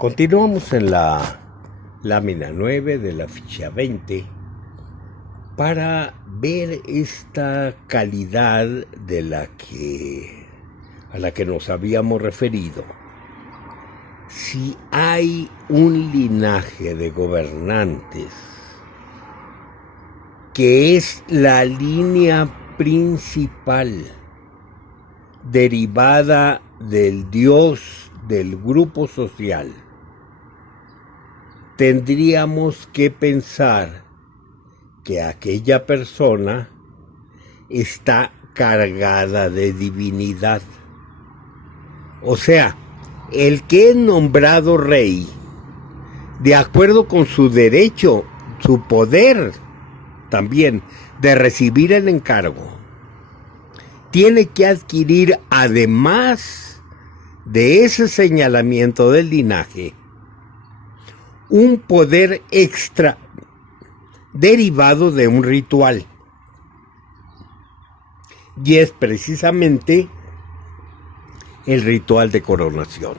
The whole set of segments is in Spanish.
Continuamos en la lámina 9 de la ficha 20 para ver esta calidad a la que nos habíamos referido. Si hay un linaje de gobernantes que es la línea principal derivada del Dios del grupo social, tendríamos que pensar que aquella persona está cargada de divinidad. O sea, el que es nombrado rey, de acuerdo con su derecho, su poder también de recibir el encargo, tiene que adquirir, además de ese señalamiento del linaje, un poder extra derivado de un ritual. Y es precisamente el ritual de coronación.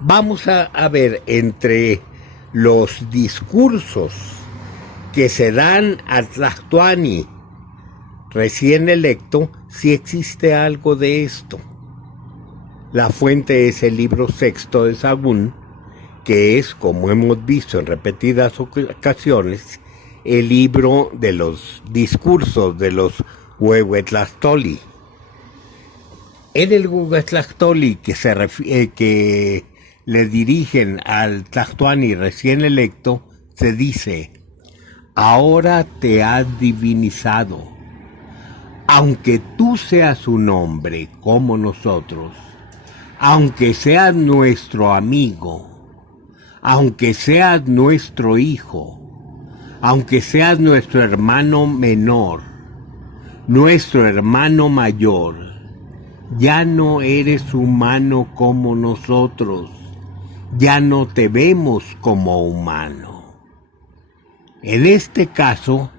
Vamos a ver entre los discursos que se dan a Tlatoani recién electo si existe algo de esto. La fuente es el libro sexto de Sahagún, que es, como hemos visto en repetidas ocasiones, el libro de los discursos de los Huehuetlactoli. En el Huehuetlactoli que le dirigen al Tlatoani recién electo, se dice: ahora te has divinizado, aunque tú seas un hombre como nosotros, aunque seas nuestro amigo, aunque seas nuestro hijo, aunque seas nuestro hermano menor, nuestro hermano mayor, ya no eres humano como nosotros, ya no te vemos como humano. En este caso,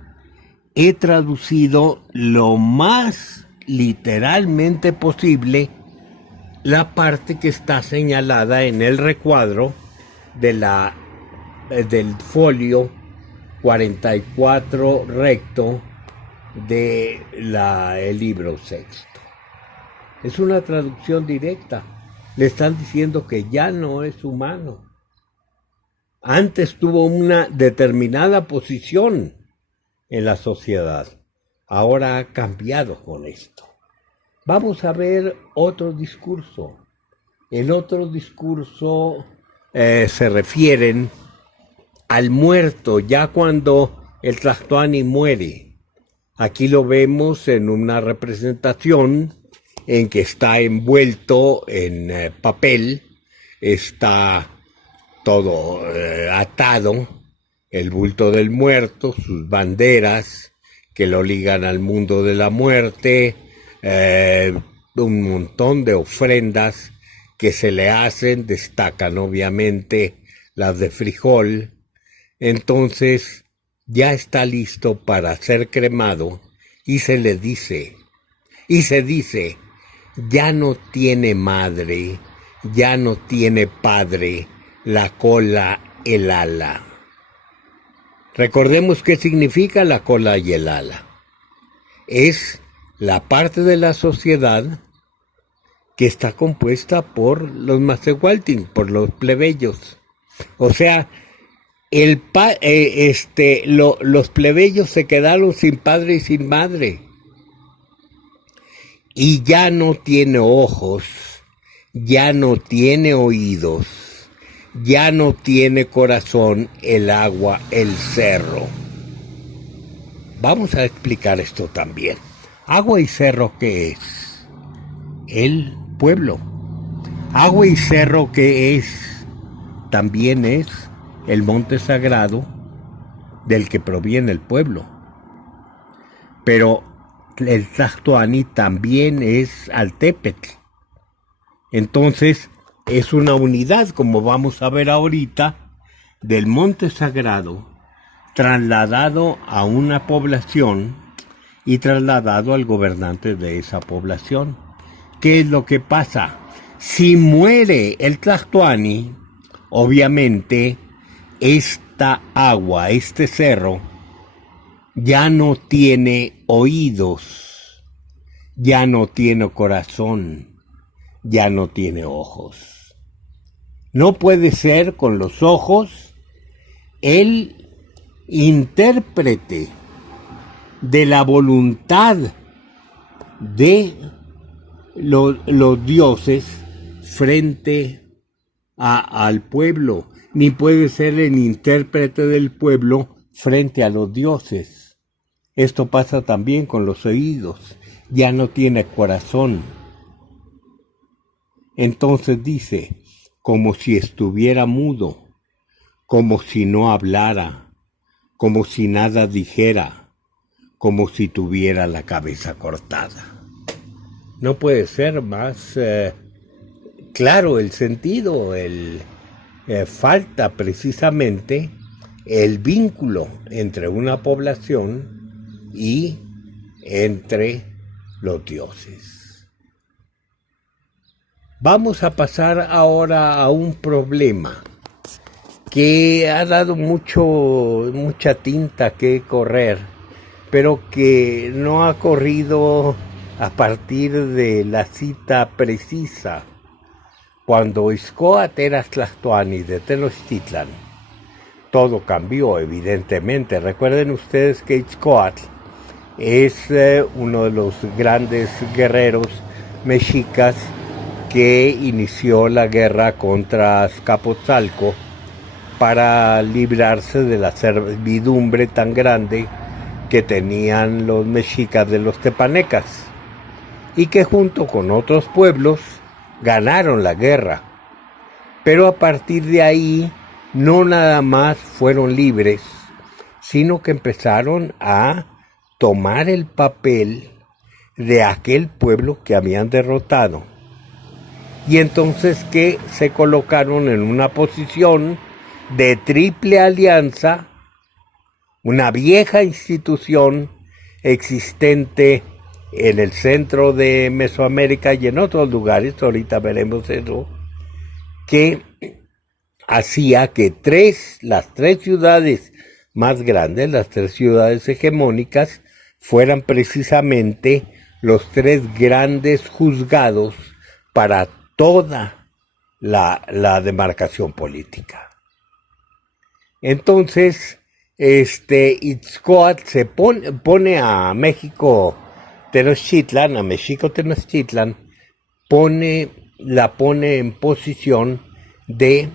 he traducido lo más literalmente posible la parte que está señalada en el recuadro del folio 44 recto del libro sexto. Es una traducción directa. Le están diciendo que ya no es humano. Antes tuvo una determinada posición en la sociedad. Ahora ha cambiado con esto. Vamos a ver otro discurso. En otro discurso se refieren al muerto, ya cuando el Tlatoani muere. Aquí lo vemos en una representación en que está envuelto en papel, está todo atado, el bulto del muerto, sus banderas que lo ligan al mundo de la muerte, un montón de ofrendas que se le hacen, destacan obviamente las de frijol. Entonces ya está listo para ser cremado y se dice, ya no tiene madre, ya no tiene padre, la cola, el ala. Recordemos qué significa la cola y el ala. Es la parte de la sociedad que está compuesta por los Macehualtin, por los plebeyos. O sea, los plebeyos se quedaron sin padre y sin madre. Y ya no tiene ojos, ya no tiene oídos, ya no tiene corazón el agua, el cerro. Vamos a explicar esto también. Agua y cerro, ¿qué es? El pueblo. Agua y cerro, ¿qué es? También es el monte sagrado del que proviene el pueblo. Pero el Tlatoani también es Altépetl. Entonces, es una unidad, como vamos a ver ahorita, del monte sagrado trasladado a una población y trasladado al gobernante de esa población. ¿Qué es lo que pasa? Si muere el Tlatoani, obviamente esta agua, este cerro, ya no tiene oídos, ya no tiene corazón, ya no tiene ojos. No puede ser con los ojos el intérprete de la voluntad de los dioses frente al pueblo, ni puede ser el intérprete del pueblo frente a los dioses. Esto pasa también con los oídos, ya no tiene corazón. Entonces dice, como si estuviera mudo, como si no hablara, como si nada dijera, como si tuviera la cabeza cortada. No puede ser más claro el sentido, falta precisamente el vínculo entre una población y entre los dioses. Vamos a pasar ahora a un problema que ha dado mucha tinta que correr, pero que no ha corrido a partir de la cita precisa. Cuando Ixcoatl era Tlatoani de Tenochtitlan, todo cambió, evidentemente. Recuerden ustedes que Ixcoatl es uno de los grandes guerreros mexicas que inició la guerra contra Azcapotzalco para librarse de la servidumbre tan grande que tenían los mexicas de los tepanecas, y que junto con otros pueblos ganaron la guerra. Pero a partir de ahí no nada más fueron libres, sino que empezaron a tomar el papel de aquel pueblo que habían derrotado. Y entonces que se colocaron en una posición de triple alianza, una vieja institución existente en el centro de Mesoamérica y en otros lugares, ahorita veremos eso, que hacía que las tres ciudades más grandes, las tres ciudades hegemónicas, fueran precisamente los tres grandes juzgados para toda la demarcación política. Entonces, Ixcoatl se pone a México Tenochtitlan, la pone en posición de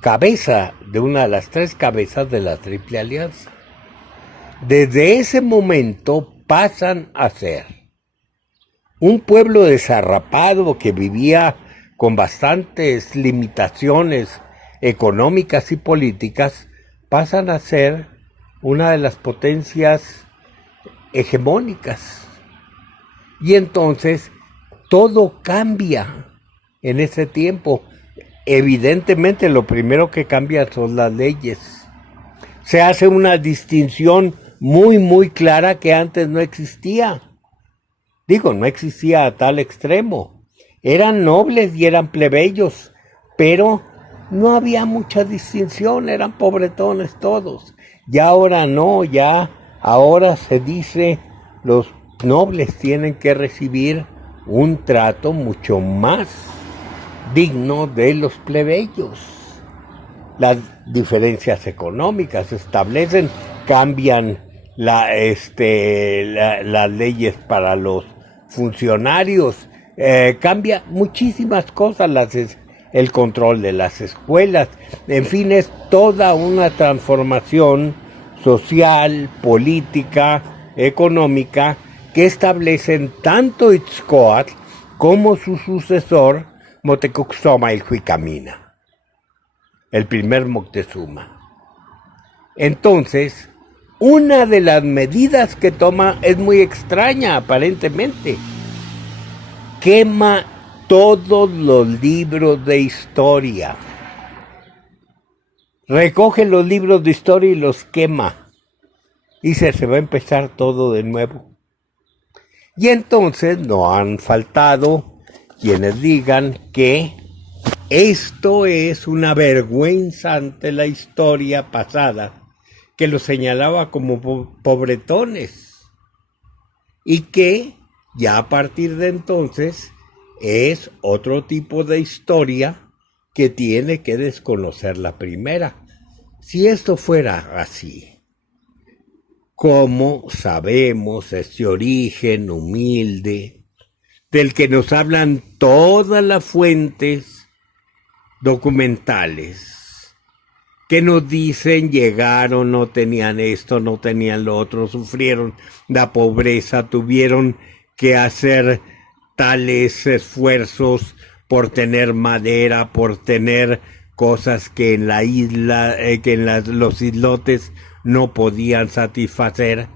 cabeza, de una de las tres cabezas de la Triple Alianza. Desde ese momento pasan a ser un pueblo desarrapado que vivía con bastantes limitaciones económicas y políticas, pasan a ser una de las potencias hegemónicas. Y entonces todo cambia en ese tiempo. Evidentemente lo primero que cambia son las leyes. Se hace una distinción muy clara que antes no existía. No existía a tal extremo. Eran nobles y eran plebeyos, pero no había mucha distinción, eran pobretones todos. Ya ahora no, ahora se dice los nobles tienen que recibir un trato mucho más digno de los plebeyos. Las diferencias económicas se establecen, cambian las leyes para los funcionarios, cambia muchísimas cosas, el control de las escuelas, en fin, es toda una transformación social, política, económica, que establecen tanto Ixcoatl como su sucesor Motecuxoma Ilhuicamina, el primer Moctezuma. Entonces, una de las medidas que toma es muy extraña, aparentemente. Quema todos los libros de historia. Recoge los libros de historia y los quema. Y se va a empezar todo de nuevo. Y entonces no han faltado quienes digan que esto es una vergüenza ante la historia pasada, que los señalaba como pobretones, y que ya a partir de entonces es otro tipo de historia que tiene que desconocer la primera. Si esto fuera así, ¿cómo sabemos ese origen humilde del que nos hablan todas las fuentes documentales, que nos dicen llegaron, no tenían esto, no tenían lo otro, sufrieron la pobreza, tuvieron que hacer tales esfuerzos por tener madera, por tener cosas que en la isla, que en los islotes no podían satisfacer,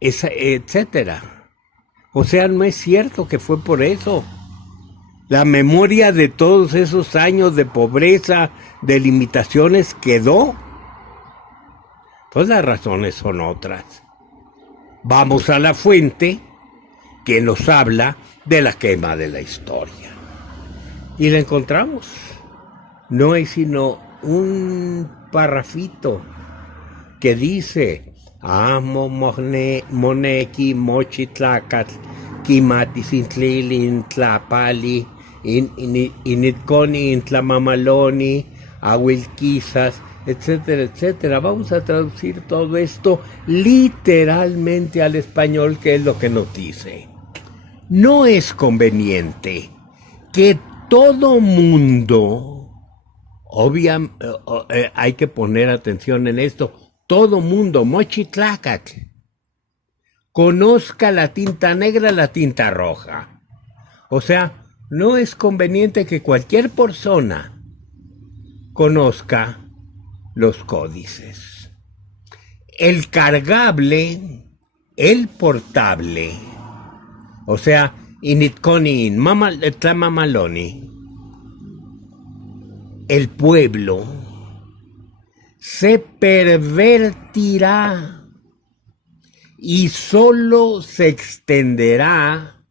etcétera? O sea, no es cierto que fue por eso. La memoria de todos esos años de pobreza, de limitaciones, quedó. Pues las razones son otras. Vamos a la fuente que nos habla de la quema de la historia. Y la encontramos. No es sino un parrafito que dice: Amo moneki mochitlacat, kimatisintlilin tlapali, initkoni intlamamaloni, ahuilquizas, etcétera, etcétera. Vamos a traducir todo esto literalmente al español, que es lo que nos dice. No es conveniente que todo mundo, hay que poner atención en esto, todo mundo, mochitlacat, conozca la tinta negra, la tinta roja. O sea, no es conveniente que cualquier persona conozca los códices. El cargable, el portable, o sea, initkonin, tlamamaloni, el pueblo se pervertirá y solo se extenderá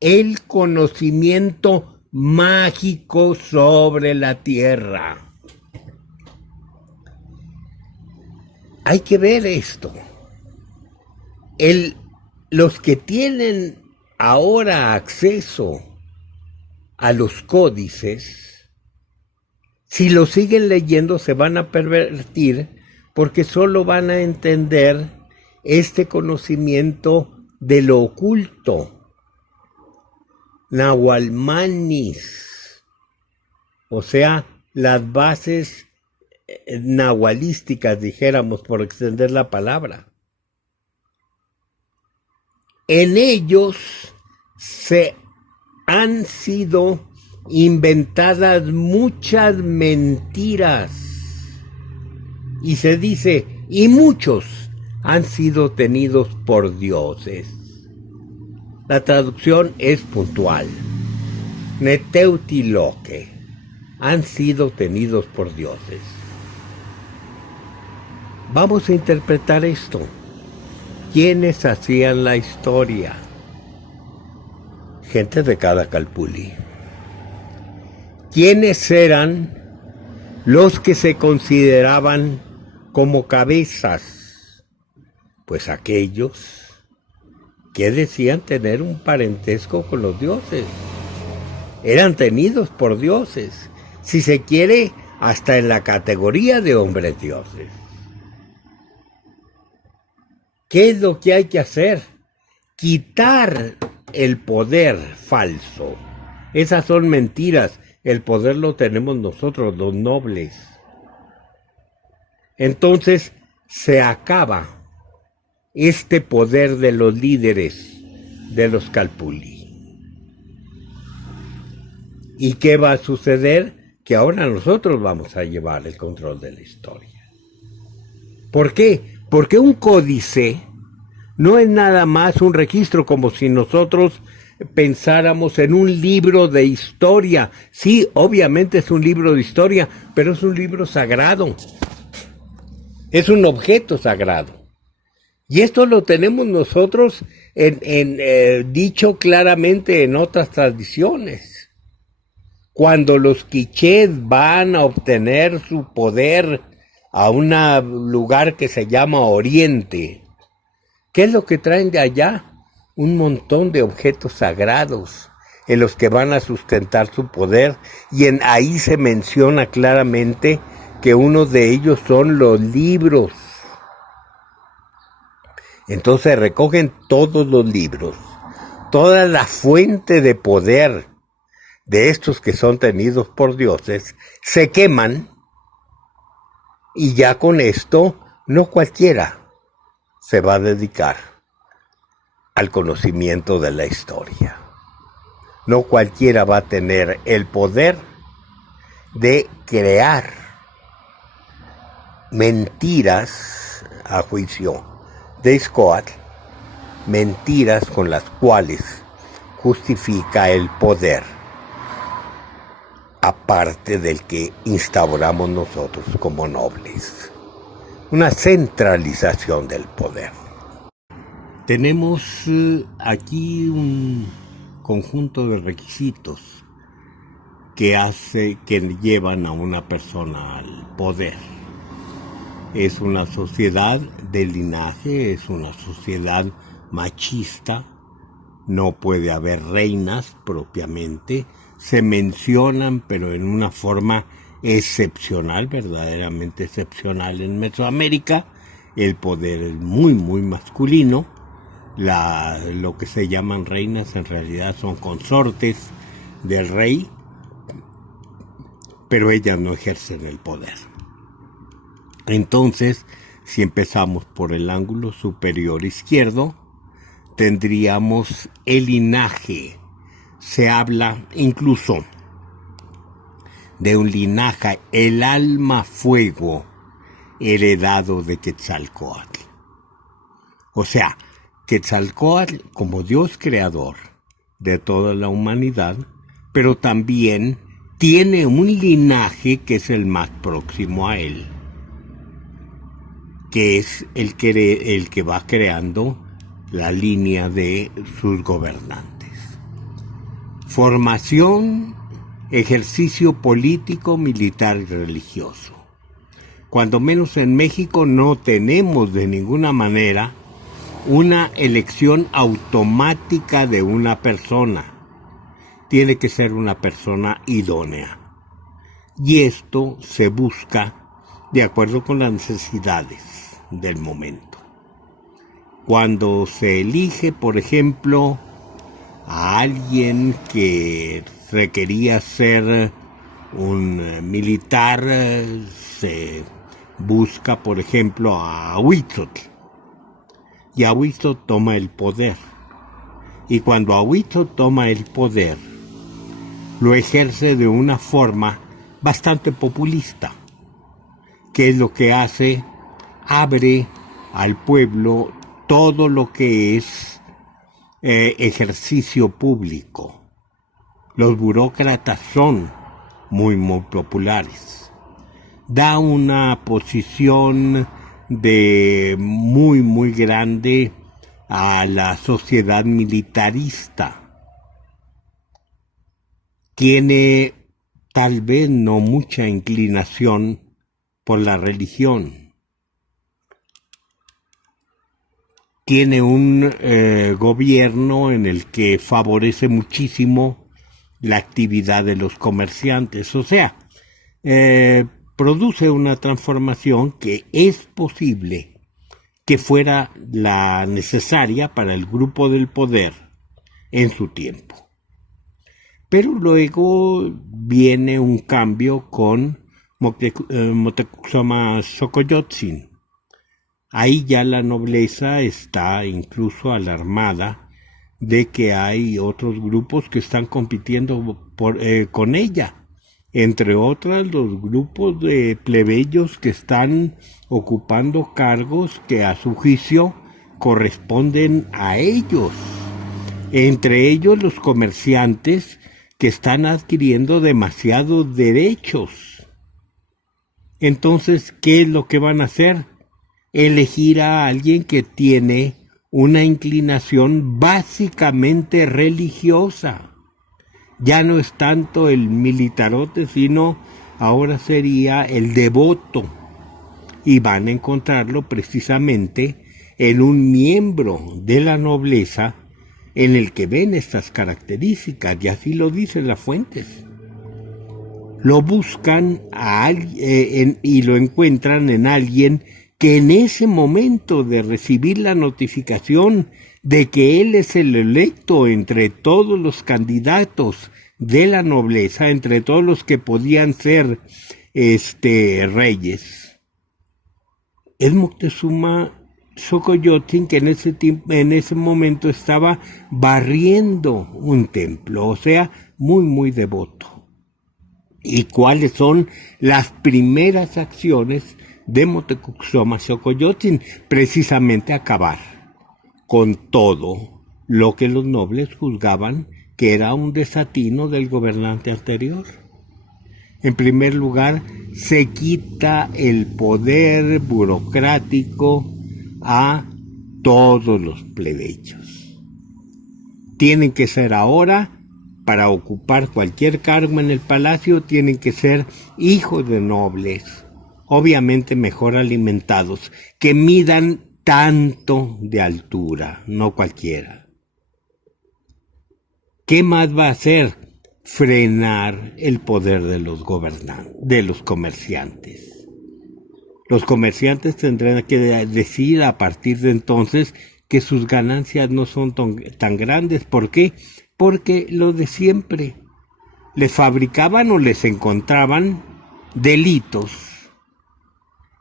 el conocimiento mágico sobre la tierra. Hay que ver esto. Los que tienen ahora acceso a los códices, si lo siguen leyendo se van a pervertir, porque solo van a entender este conocimiento de lo oculto, nahualmanis, o sea, las bases nahualísticas, dijéramos, por extender la palabra. En ellos se han sido inventadas muchas mentiras, y se dice, y muchos han sido tenidos por dioses. La traducción es puntual. Neteutiloque, han sido tenidos por dioses. Vamos a interpretar esto. ¿Quiénes hacían la historia? Gente de cada calpulli. ¿Quiénes eran los que se consideraban como cabezas? Pues aquellos que decían tener un parentesco con los dioses. Eran tenidos por dioses, si se quiere, hasta en la categoría de hombres dioses. ¿Qué es lo que hay que hacer? Quitar el poder falso. Esas son mentiras. El poder lo tenemos nosotros, los nobles. Entonces se acaba este poder de los líderes de los calpulli. ¿Y qué va a suceder? Que ahora nosotros vamos a llevar el control de la historia. ¿Por qué? Porque un códice no es nada más un registro, como si nosotros pensáramos en un libro de historia. Sí, obviamente es un libro de historia, pero es un libro sagrado. Es un objeto sagrado. Y esto lo tenemos nosotros dicho claramente en otras tradiciones. Cuando los quichés van a obtener su poder a un lugar que se llama Oriente, ¿qué es lo que traen de allá? Un montón de objetos sagrados en los que van a sustentar su poder, y ahí se menciona claramente que uno de ellos son los libros. Entonces recogen todos los libros, toda la fuente de poder de estos que son tenidos por dioses, se queman, y ya con esto no cualquiera se va a dedicar al conocimiento de la historia. No cualquiera va a tener el poder de crear mentiras a juicio de Scott, mentiras con las cuales justifica el poder, aparte del que instauramos nosotros como nobles. Una centralización del poder. Tenemos aquí un conjunto de requisitos que llevan a una persona al poder. Es una sociedad de linaje, es una sociedad machista, no puede haber reinas propiamente, se mencionan pero en una forma excepcional, verdaderamente excepcional. En Mesoamérica el poder es muy muy masculino. Lo que se llaman reinas en realidad son consortes del rey, pero ellas no ejercen el poder. Entonces, si empezamos por el ángulo superior izquierdo, tendríamos el linaje. Se habla incluso de un linaje, el alma fuego heredado de Quetzalcóatl. O sea, Quetzalcóatl como Dios creador de toda la humanidad, pero también tiene un linaje que es el más próximo a él, que es el que va creando la línea de sus gobernantes. Formación, ejercicio político, militar y religioso. Cuando menos en México no tenemos de ninguna manera una elección automática de una persona. Tiene que ser una persona idónea. Y esto se busca de acuerdo con las necesidades del momento. Cuando se elige, por ejemplo, a alguien que requería ser un militar, se busca, por ejemplo, a Huitzotl. Y Ahuitzotl toma el poder. Y cuando Ahuitzotl toma el poder, lo ejerce de una forma bastante populista. ¿Qué es lo que hace? Abre al pueblo todo lo que es ejercicio público. Los burócratas son muy populares. Da una posición de muy grande a la sociedad militarista. Tiene tal vez no mucha inclinación por la religión. Tiene un gobierno en el que favorece muchísimo la actividad de los comerciantes. O sea, produce una transformación que es posible que fuera la necesaria para el grupo del poder en su tiempo. Pero luego viene un cambio con Moctezuma Xocoyotzin. Ahí ya la nobleza está incluso alarmada de que hay otros grupos que están compitiendo con ella. Entre otras, los grupos de plebeyos que están ocupando cargos que a su juicio corresponden a ellos. Entre ellos los comerciantes que están adquiriendo demasiados derechos. Entonces, ¿qué es lo que van a hacer? elegir a alguien que tiene una inclinación básicamente religiosa. Ya no es tanto el militarote, sino ahora sería el devoto. Y van a encontrarlo precisamente en un miembro de la nobleza en el que ven estas características, y así lo dicen las fuentes. Lo buscan y lo encuentran en alguien que en ese momento de recibir la notificación de que él es el electo entre todos los candidatos de la nobleza, entre todos los que podían ser reyes, es Moctezuma Xocoyotzin, que en ese momento estaba barriendo un templo, o sea, muy, muy devoto. ¿Y cuáles son las primeras acciones de Moctezuma Xocoyotzin? Precisamente acabar con todo lo que los nobles juzgaban que era un desatino del gobernante anterior. En primer lugar, se quita el poder burocrático a todos los plebeyos. Tienen que ser ahora, para ocupar cualquier cargo en el palacio, tienen que ser hijos de nobles, obviamente mejor alimentados, que midan tanto de altura, no cualquiera. ¿Qué más va a hacer? Frenar el poder de los gobernantes, de los comerciantes. Los comerciantes tendrán que decir a partir de entonces que sus ganancias no son tan grandes. ¿Por qué? Porque lo de siempre. Les fabricaban o les encontraban delitos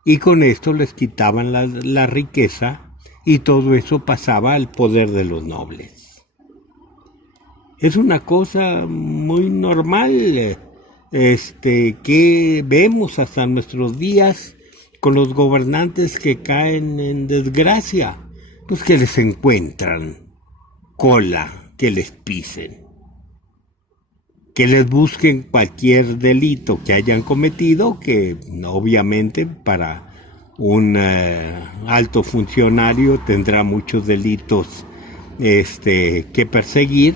y con esto les quitaban la riqueza, y todo eso pasaba al poder de los nobles. Es una cosa muy normal que vemos hasta nuestros días con los gobernantes que caen en desgracia, pues que les encuentran cola, que les pisen, que les busquen cualquier delito que hayan cometido, que obviamente para un alto funcionario tendrá muchos delitos que perseguir,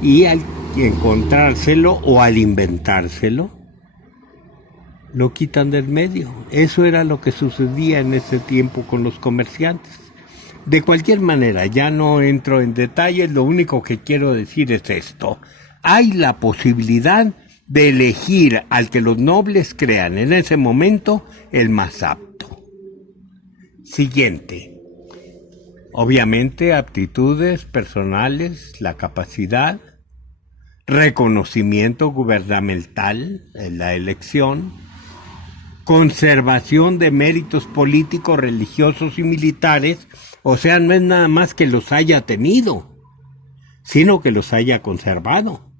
y al encontrárselo o al inventárselo, lo quitan del medio. Eso era lo que sucedía en ese tiempo con los comerciantes. De cualquier manera, ya no entro en detalles, lo único que quiero decir es esto. Hay la posibilidad de elegir al que los nobles crean en ese momento el más apto. Siguiente. Obviamente, aptitudes personales, la capacidad, reconocimiento gubernamental en la elección, conservación de méritos políticos, religiosos y militares. O sea, no es nada más que los haya tenido, sino que los haya conservado.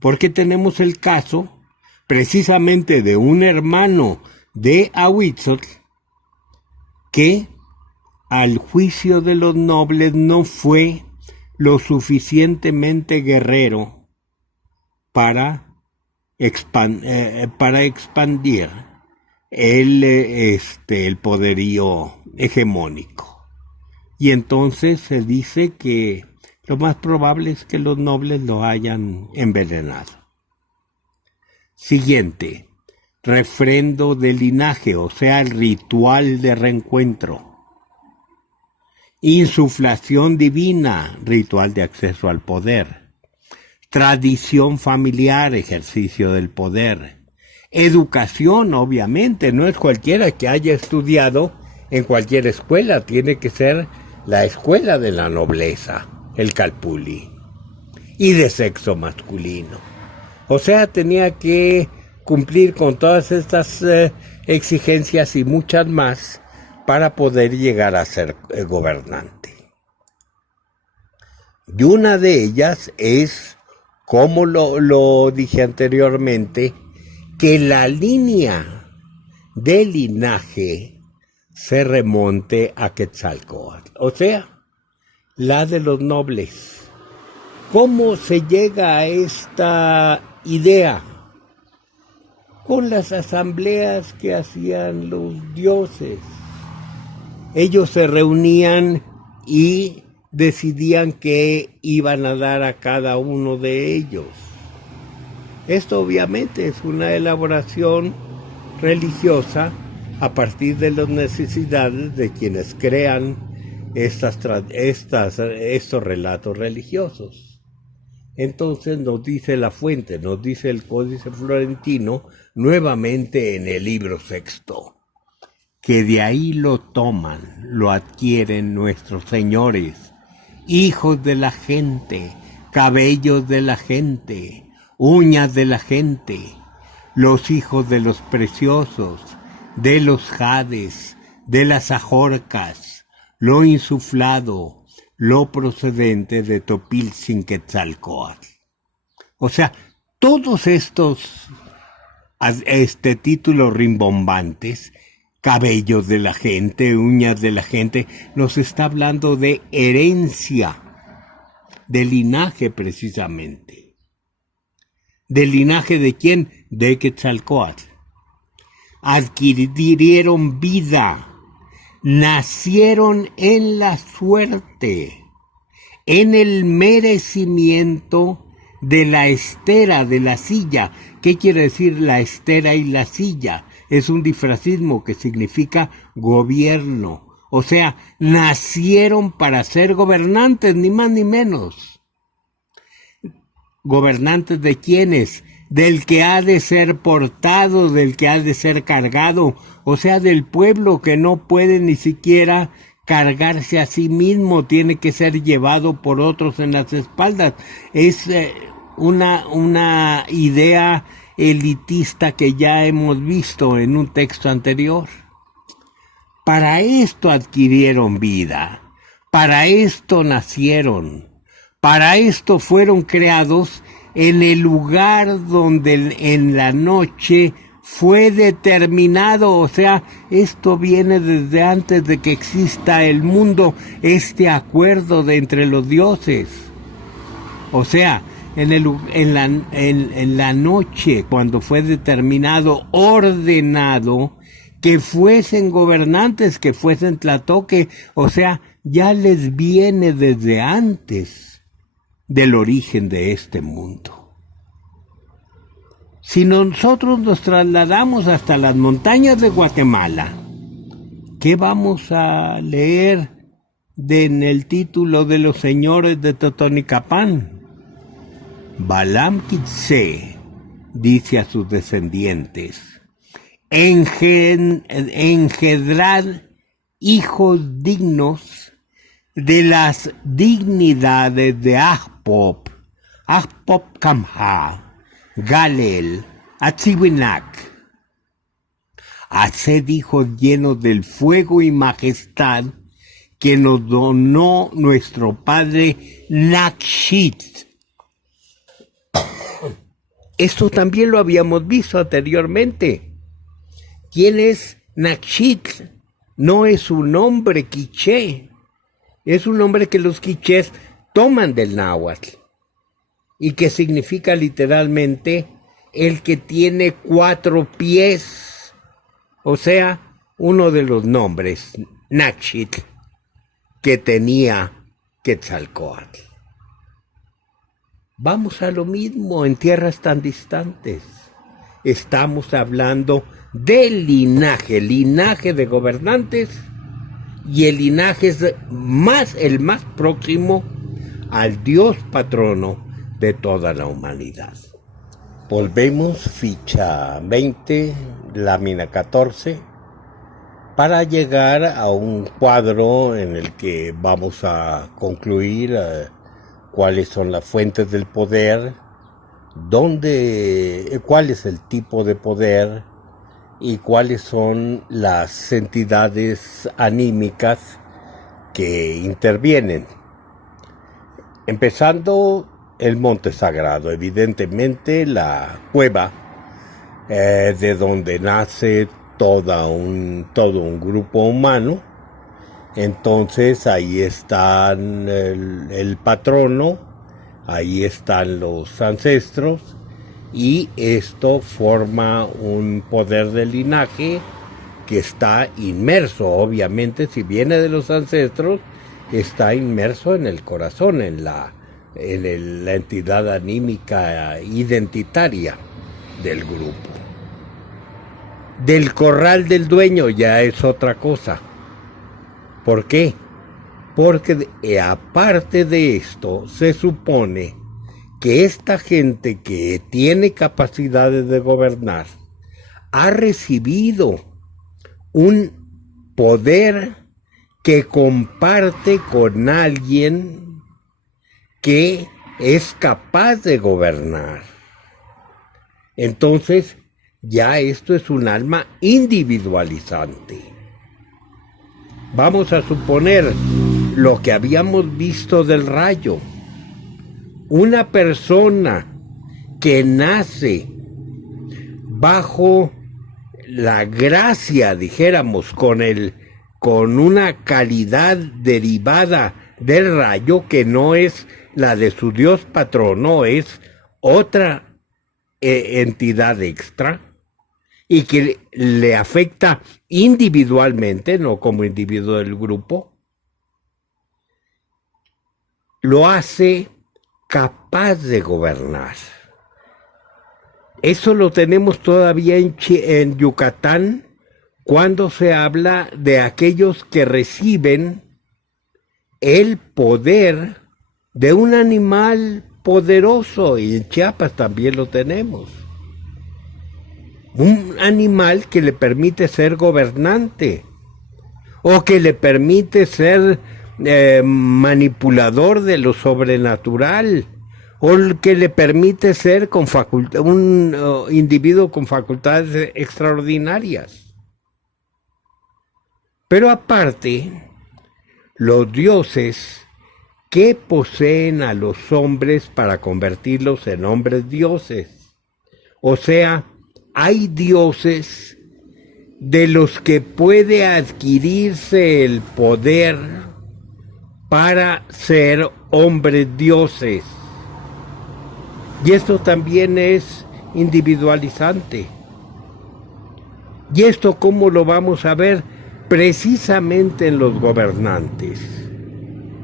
Porque tenemos el caso precisamente de un hermano de Ahuitzotl que al juicio de los nobles no fue lo suficientemente guerrero para expandir el poderío hegemónico. Y entonces se dice que lo más probable es que los nobles lo hayan envenenado. Siguiente, refrendo de linaje, o sea, el ritual de reencuentro. Insuflación divina, ritual de acceso al poder. Tradición familiar, ejercicio del poder. Educación, obviamente, no es cualquiera que haya estudiado en cualquier escuela, tiene que ser la escuela de la nobleza, el calpulli, y de sexo masculino. O sea, tenía que cumplir con todas estas exigencias y muchas más para poder llegar a ser gobernante. Y una de ellas es, como lo dije anteriormente, que la línea de linaje se remonte a Quetzalcóatl, o sea, la de los nobles. ¿Cómo se llega a esta idea? Con las asambleas que hacían los dioses. ellos se reunían y decidían qué iban a dar a cada uno de ellos. Esto obviamente es una elaboración religiosa a partir de las necesidades de quienes crean estos relatos religiosos. Entonces nos dice la fuente, nos dice el Códice Florentino, nuevamente en el libro sexto, que de ahí lo toman, lo adquieren nuestros señores, hijos de la gente, cabellos de la gente, uñas de la gente, los hijos de los preciosos, de los jades, de las ajorcas, lo insuflado, lo procedente de Topiltzin-Quetzalcóatl. O sea, todos estos títulos rimbombantes, cabellos de la gente, uñas de la gente, nos está hablando de herencia, de linaje precisamente. ¿Del linaje de quién? De Quetzalcóatl. Adquirieron vida, nacieron en la suerte, en el merecimiento de la estera, de la silla. ¿Qué quiere decir la estera y la silla? Es un difracismo que significa gobierno. O sea, nacieron para ser gobernantes, ni más ni menos. ¿Gobernantes de quiénes? Del que ha de ser portado, del que ha de ser cargado, o sea, del pueblo que no puede ni siquiera cargarse a sí mismo, tiene que ser llevado por otros en las espaldas. Es una idea elitista que ya hemos visto en un texto anterior. Para esto adquirieron vida, para esto nacieron, para esto fueron creados en el lugar donde en la noche fue determinado. O sea, esto viene desde antes de que exista el mundo, este acuerdo de entre los dioses. O sea, en la noche, cuando fue determinado, ordenado, que fuesen gobernantes, que fuesen tlatoque, o sea, ya les viene desde antes del origen de este mundo. Si nosotros nos trasladamos hasta las montañas de Guatemala, ¿qué vamos a leer en el título de los señores de Totonicapán? Balam Quitze dice a sus descendientes: engendrad hijos dignos de las dignidades de Ajpop, Ajpop Kamha, Galel, Atziwinac. Haced hijos llenos del fuego y majestad que nos donó nuestro padre Nakshit. Esto también lo habíamos visto anteriormente. ¿Quién es Nakshit? No es un nombre quiché. Es un nombre que los quichés toman del náhuatl y que significa literalmente el que tiene 4 pies. O sea, uno de los nombres, Nakshit, que tenía Quetzalcóatl. Vamos a lo mismo en tierras tan distantes. Estamos hablando del linaje de gobernantes, y el linaje es el más próximo al Dios patrono de toda la humanidad. Volvemos, ficha 20, lámina 14, para llegar a un cuadro en el que vamos a concluir cuáles son las fuentes del poder, cuál es el tipo de poder y cuáles son las entidades anímicas que intervienen. Empezando el monte sagrado, evidentemente la cueva de donde nace todo un grupo humano. Entonces ahí están el patrono, ahí están los ancestros, y esto forma un poder de linaje que está inmerso, obviamente, si viene de los ancestros, está inmerso en el corazón, en la entidad anímica identitaria del grupo. Del corral del dueño ya es otra cosa. ¿Por qué? Porque aparte de esto, se supone que esta gente que tiene capacidades de gobernar ha recibido un poder que comparte con alguien que es capaz de gobernar. Entonces, ya esto es un alma individualizante. Vamos a suponer lo que habíamos visto del rayo. Una persona que nace bajo la gracia, dijéramos, con una calidad derivada del rayo que no es la de su dios patrono, es otra entidad extra y que le afecta individualmente, no como individuo del grupo, lo hace capaz de gobernar. Eso lo tenemos todavía en Yucatán cuando se habla de aquellos que reciben el poder de un animal poderoso, y en Chiapas también lo tenemos. Un animal que le permite ser gobernante o que le permite ser manipulador de lo sobrenatural, o que le permite ser un individuo con facultades extraordinarias. Pero aparte, los dioses que poseen a los hombres para convertirlos en hombres dioses. O sea, hay dioses de los que puede adquirirse el poder para ser hombres dioses. Y esto también es individualizante. ¿Y esto cómo lo vamos a ver? Precisamente en los gobernantes,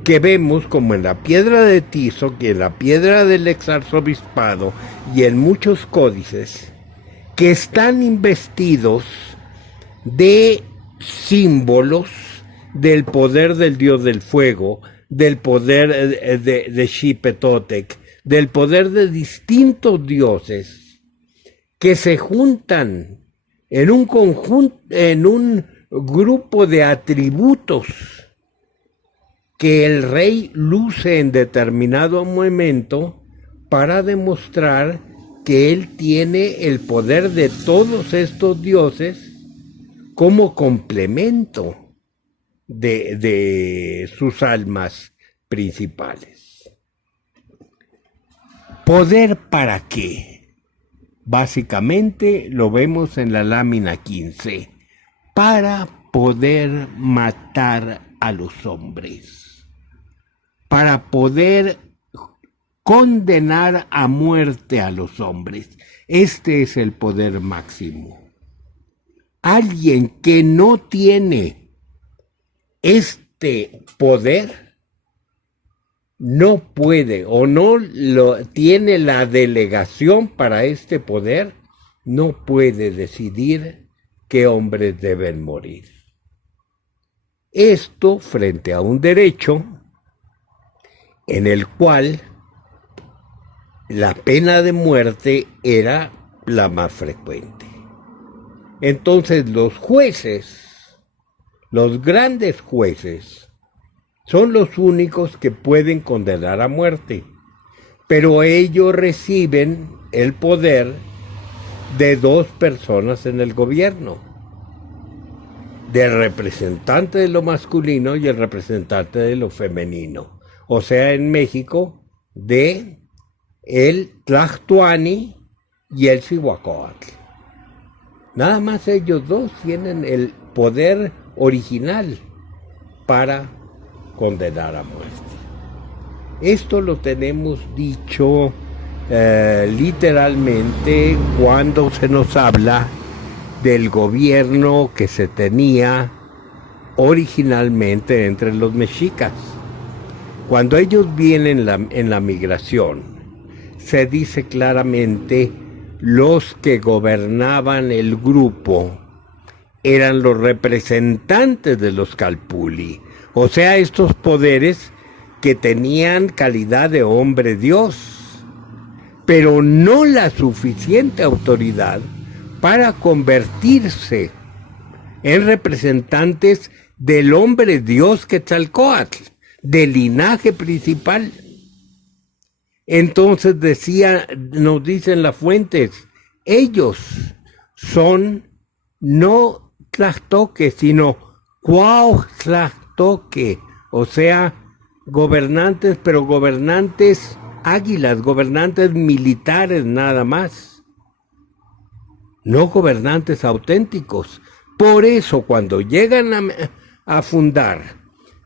que vemos como en la piedra de Tizoc y en la piedra del exarzobispado y en muchos códices, que están investidos de símbolos del poder del dios del fuego, del poder de Xipetotec, del poder de distintos dioses que se juntan en un conjunto, en un grupo de atributos que el rey luce en determinado momento para demostrar que él tiene el poder de todos estos dioses como complemento de sus almas principales. ¿Poder para qué? Básicamente lo vemos en la lámina 15. Para poder matar a los hombres, para poder condenar a muerte a los hombres. Este es el poder máximo. Alguien que no tiene este poder no puede o no tiene la delegación para este poder, no puede decidir qué hombres deben morir. Esto frente a un derecho en el cual la pena de muerte era la más frecuente. Entonces los jueces, los grandes jueces, son los únicos que pueden condenar a muerte, pero ellos reciben el poder de dos personas en el gobierno, del representante de lo masculino y el representante de lo femenino. O sea, en México, de el Tlactuani y el Cihuacóatl. Nada más ellos dos tienen el poder original para condenar a muerte. Esto lo tenemos dicho literalmente cuando se nos habla del gobierno que se tenía originalmente entre los mexicas. Cuando ellos vienen en la migración, se dice claramente los que gobernaban el grupo eran los representantes de los calpuli, o sea, estos poderes que tenían calidad de hombre Dios, pero no la suficiente autoridad para convertirse en representantes del hombre Dios Quetzalcóatl, del linaje principal. Entonces nos dicen las fuentes, ellos son no Tlactoque, sino Cuauhtlactoque, o sea, gobernantes, pero gobernantes águilas, gobernantes militares nada más, no gobernantes auténticos. Por eso cuando llegan a fundar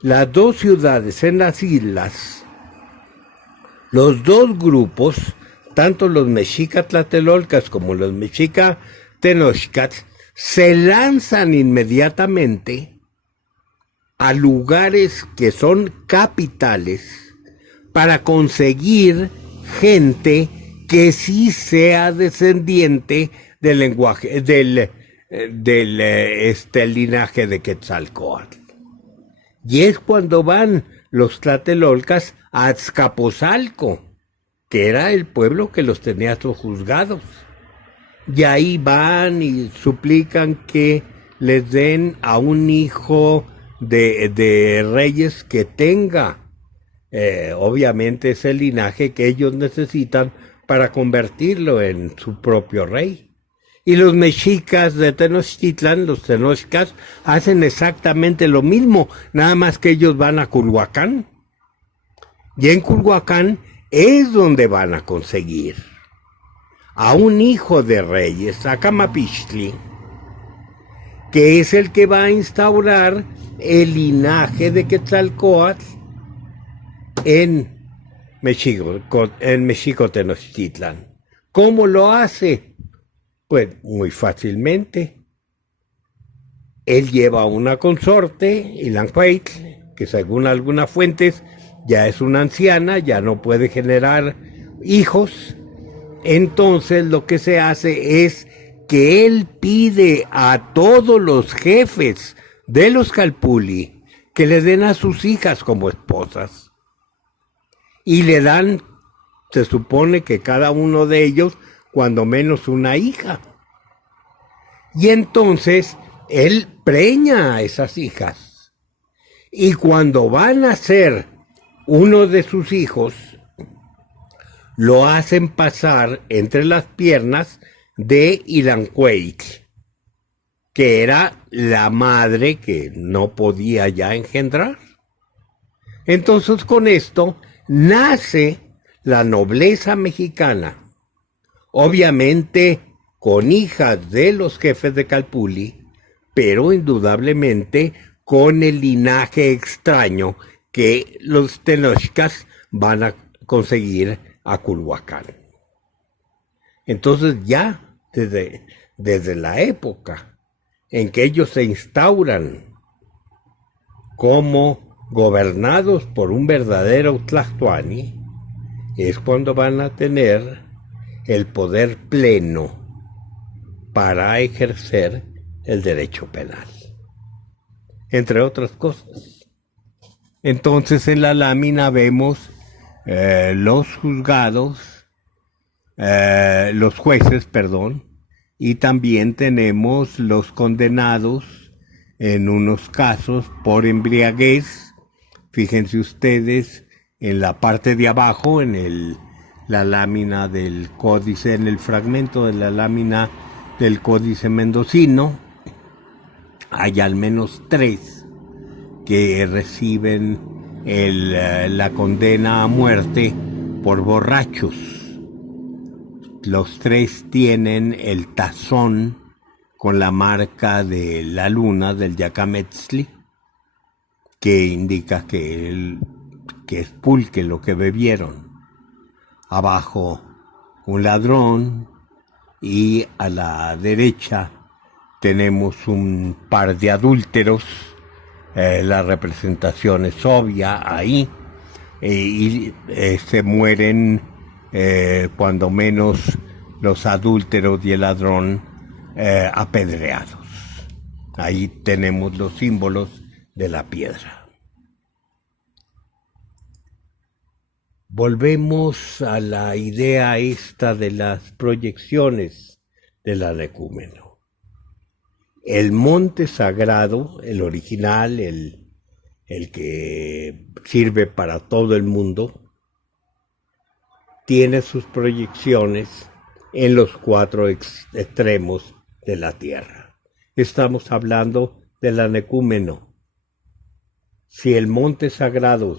las dos ciudades en las islas, los dos grupos, tanto los mexica tlatelolcas como los mexica tenochtitlan, se lanzan inmediatamente a lugares que son capitales para conseguir gente que sí sea descendiente del lenguaje, del linaje de Quetzalcóatl. Y es cuando van los tlatelolcas a Azcapotzalco, que era el pueblo que los tenía sojuzgados. Y ahí van y suplican que les den a un hijo de reyes que tenga, obviamente, ese linaje que ellos necesitan para convertirlo en su propio rey. Y los mexicas de Tenochtitlan, los tenochcas, hacen exactamente lo mismo, nada más que ellos van a Culhuacán. Y en Culhuacán es donde van a conseguir a un hijo de reyes, a Camapixtli, que es el que va a instaurar el linaje de Quetzalcóatl en México Tenochtitlan. ¿Cómo lo hace? Pues muy fácilmente. Él lleva una consorte, Ilancuaitl, que según algunas fuentes ya es una anciana, ya no puede generar hijos. Entonces lo que se hace es que él pide a todos los jefes de los calpuli que le den a sus hijas como esposas. Y le dan, se supone que cada uno de ellos, cuando menos una hija. Y entonces él preña a esas hijas. Y cuando van a ser uno de sus hijos, lo hacen pasar entre las piernas de Ilancuaitl, que era la madre que no podía ya engendrar. Entonces con esto nace la nobleza mexicana, obviamente con hijas de los jefes de Calpuli, pero indudablemente con el linaje extraño que los tenochcas van a conseguir a Culhuacán. Entonces ya desde la época en que ellos se instauran como gobernados por un verdadero Tlactuani, es cuando van a tener el poder pleno para ejercer el derecho penal, entre otras cosas. Entonces en la lámina vemos los juzgados, los jueces, perdón, y también tenemos los condenados en unos casos por embriaguez. Fíjense ustedes en la parte de abajo, en la lámina del códice, en el fragmento de la lámina del códice mendocino, hay al menos 3 que reciben la condena a muerte por borrachos. Los 3 tienen el tazón con la marca de la luna del Yacametzli, que indica que es pulque lo que bebieron. Abajo un ladrón y a la derecha tenemos un par de adúlteros, la representación es obvia ahí, y se mueren cuando menos los adúlteros y el ladrón apedreados. Ahí tenemos los símbolos de la piedra. Volvemos a la idea esta de las proyecciones del anecúmeno. El monte sagrado, el original, el que sirve para todo el mundo, tiene sus proyecciones en los 4 extremos de la tierra. Estamos hablando del anecúmeno. Si el monte sagrado,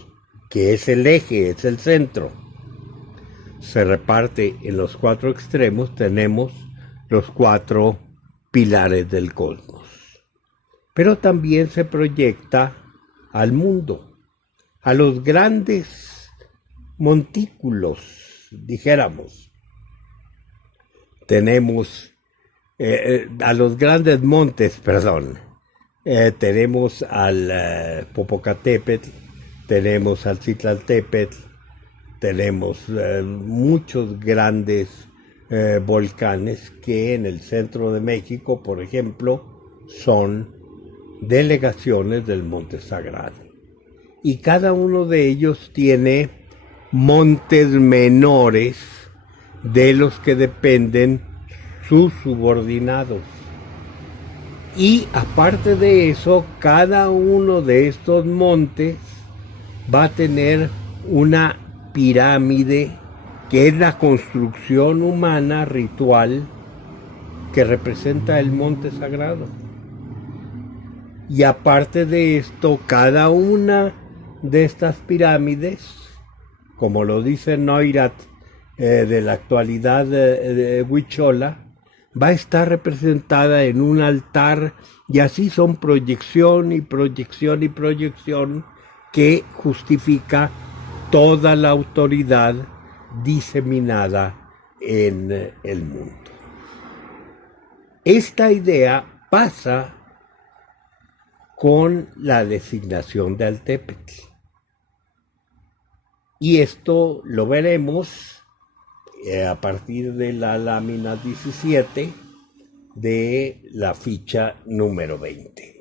que es el eje, es el centro, se reparte en los 4 extremos, tenemos los 4 pilares del cosmos. Pero también se proyecta al mundo, a los grandes montículos, dijéramos. Tenemos a los grandes montes, tenemos al Popocatépetl, tenemos al Citlaltépetl, tenemos muchos grandes volcanes que en el centro de México, por ejemplo, son delegaciones del monte sagrado. Y cada uno de ellos tiene montes menores de los que dependen sus subordinados. Y aparte de eso, cada uno de estos montes va a tener una pirámide que es la construcción humana ritual que representa el monte sagrado. Y aparte de esto, cada una de estas pirámides, como lo dice Neurath de la actualidad de Huichola, va a estar representada en un altar, y así son proyección y proyección y proyección que justifica toda la autoridad diseminada en el mundo. Esta idea pasa con la designación de Altépetl. Y esto lo veremos a partir de la lámina 17 de la ficha número 20.